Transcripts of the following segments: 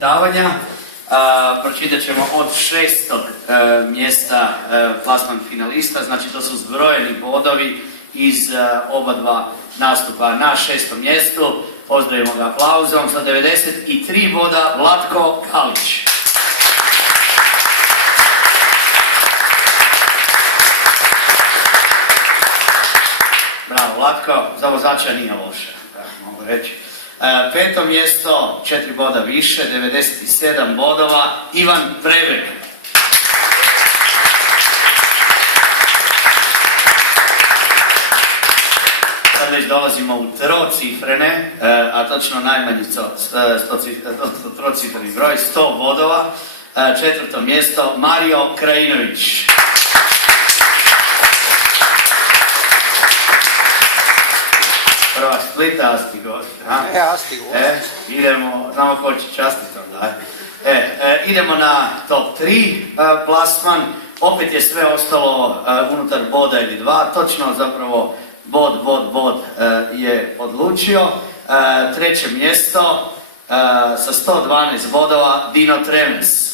davanja. Pročitat ćemo od 6. mjesta plasman finalista, znači to su zbrojeni bodovi iz oba dva nastupa na 6. mjestu. Pozdravimo ga aplauzom sa 93 boda, Vlatko Kalić. Bravo Vlatko, za vozača nije loše, mogu reći. 5. mjesto, 4 boda više, 97 bodova, Ivan Prebek. Sad već dolazimo u trocifrene, a točno najmanji trocifreni broj, 100 bodova. 4. mjesto, Mario Krajinović. Prva Splita, asti gost. Asti gost. Idemo, znamo ko će častiti onda. Idemo na top 3 plasman. Opet je sve ostalo unutar boda ili dva. Točno zapravo bod je odlučio. 3. mjesto sa 112 bodova, Dino Tremes.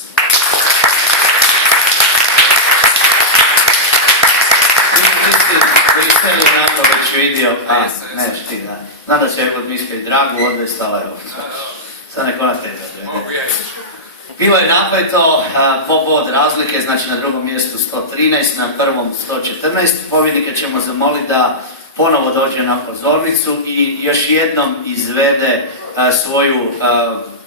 Brisel je na to već vidio, neš ti da. Znam da će od misliti Dragu odvestala, evo. Sad neko na tebe. Bilo je napeto po bod razlike, znači na 2. mjestu 113, na 1. 114. Pobjednike ćemo zamoliti da ponovo dođe na pozornicu i još jednom izvede svoju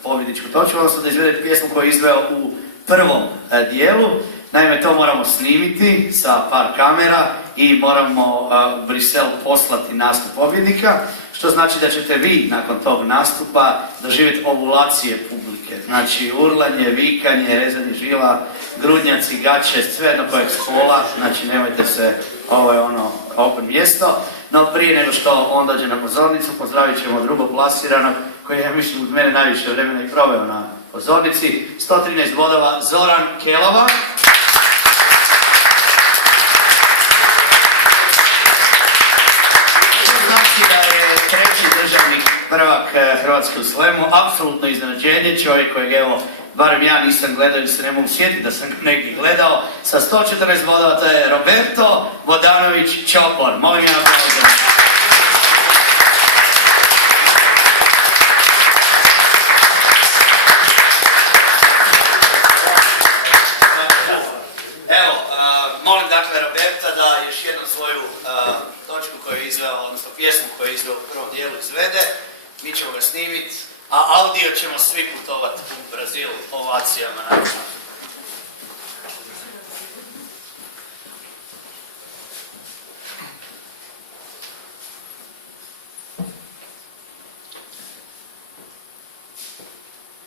pobjedničku točku, odnosno da izvede pjesmu koju je izveo u prvom dijelu. Naime, to moramo snimiti sa par kamera i moramo u Brisel poslati nastup pobjednika, što znači da ćete vi nakon tog nastupa doživjeti ovulacije publike. Znači urlanje, vikanje, rezanje žila, grudnjaci, gaće, sve jedno kojeg spola, znači nemojte se, ovo je ono open mjesto. No prije nego što on dođe na pozornicu, pozdravit ćemo drugog plasiranog, koji je, mislim, uz mene najviše vremena i proveo na pozornici. 113 bodova, Zoran Kelava. Da je 3. državni prvak Hrvatske u slemu, apsolutno iznenađenje, čovjek kojeg evo, barem ja nisam gledao ili se ne mogu sjetiti da sam ga negdje gledao, sa 114 bodova, to je Roberto Vodanović Čopor. Molim ja aplauzom. Evo, molim dakle Roberta da još jednom svoju točku koju je izveo, odnosno pjesmu koju je izveo u prvom dijelu izvede. Mi ćemo ga snimiti, a audio ćemo svi putovati u Brazil ovacijama.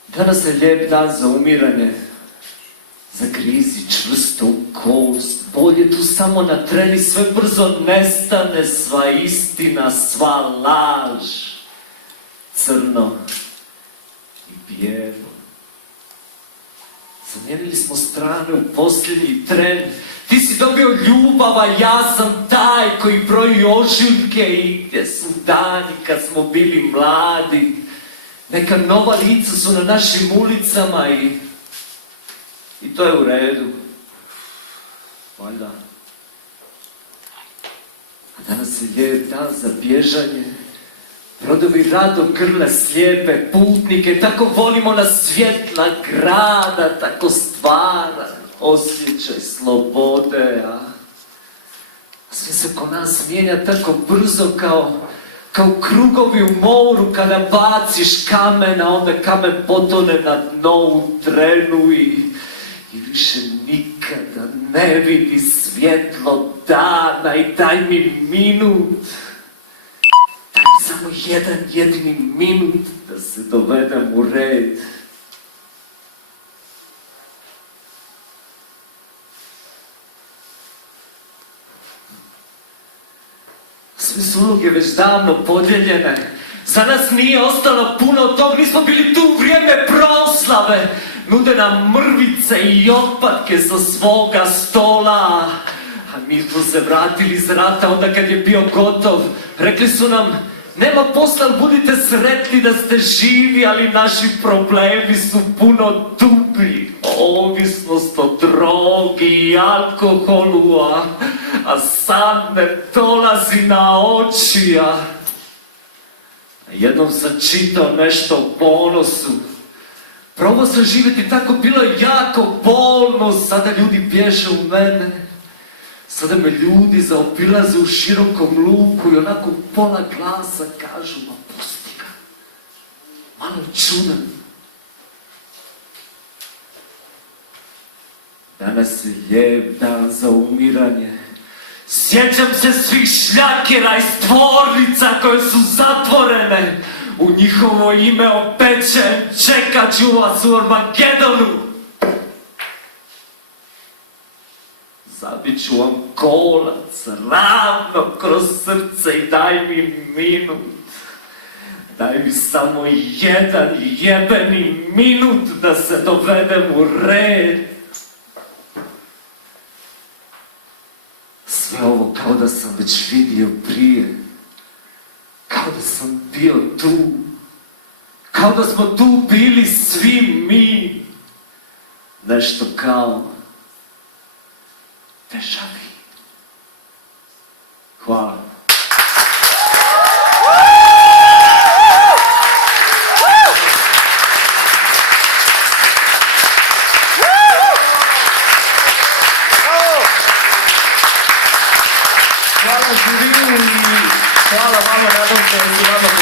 Danas je lijep dan za umiranje. Zagrizi čvrstu kost, bolje tu samo na treni, sve brzo nestane, sva istina, sva laž. Crno i bijelo. Zamijenili smo strane u posljednji tren. Ti si dobio ljubav, a ja sam taj koji broji ožiljke i gdje su dani kad smo bili mladi. Neka nova lica su na našim ulicama i to je u redu. Valjda. A danas je lijep dan za bježanje. Brodovi rado grle slijepe putnike, tako volimo na svjetla grada, tako stvara osjećaj slobode, a sve se ko nas mijenja tako brzo kao krugovi u moru kada baciš kamen, a onda kamen potone na dno u trenu i više nikada ne vidi svjetlo dana i daj mi minut. Daj mi samo jedan jedini minut da se dovedem u red. Sve su uloge već davno podijeljene. Za nas nije ostalo puno od tog, nismo bili tu u vrijeme proslave. Nude nam mrvice i otpadke sa svoga stola. A mi smo se vratili iz rata onda kad je bio gotov. Rekli su nam, Nema posla, ali budite sretni da ste živi, ali naši problemi su puno dublji. Ovisnost o drogi i alkoholu, a sad ne dolazi na oči, jednom sam čitao nešto o ponosu. Probao sam živjeti tako, bilo je jako bolno, sada ljudi bježe u mene. Sada me ljudi zaobilaze u širokom luku i onako u pola glasa kažu, ma pusti ga, malo čudan. Danas je lijep dan za umiranje. Sjećam se svih šljakera iz tvornica koje su zatvorene. U njihovo ime obećajem, čekat ću vas u Armagedonu. Zabit ću vam kolac ravno kroz srce i daj mi minut. Daj mi samo jedan jebeni minut da se dovedem u red. Sve ovo kao da sam već vidio prije. Kao da sam bio tu. Kao da smo tu bili svi mi. Nešto kao déjà vu. Hvala. Hvala žiriju i hvala vama, nadam se da su vama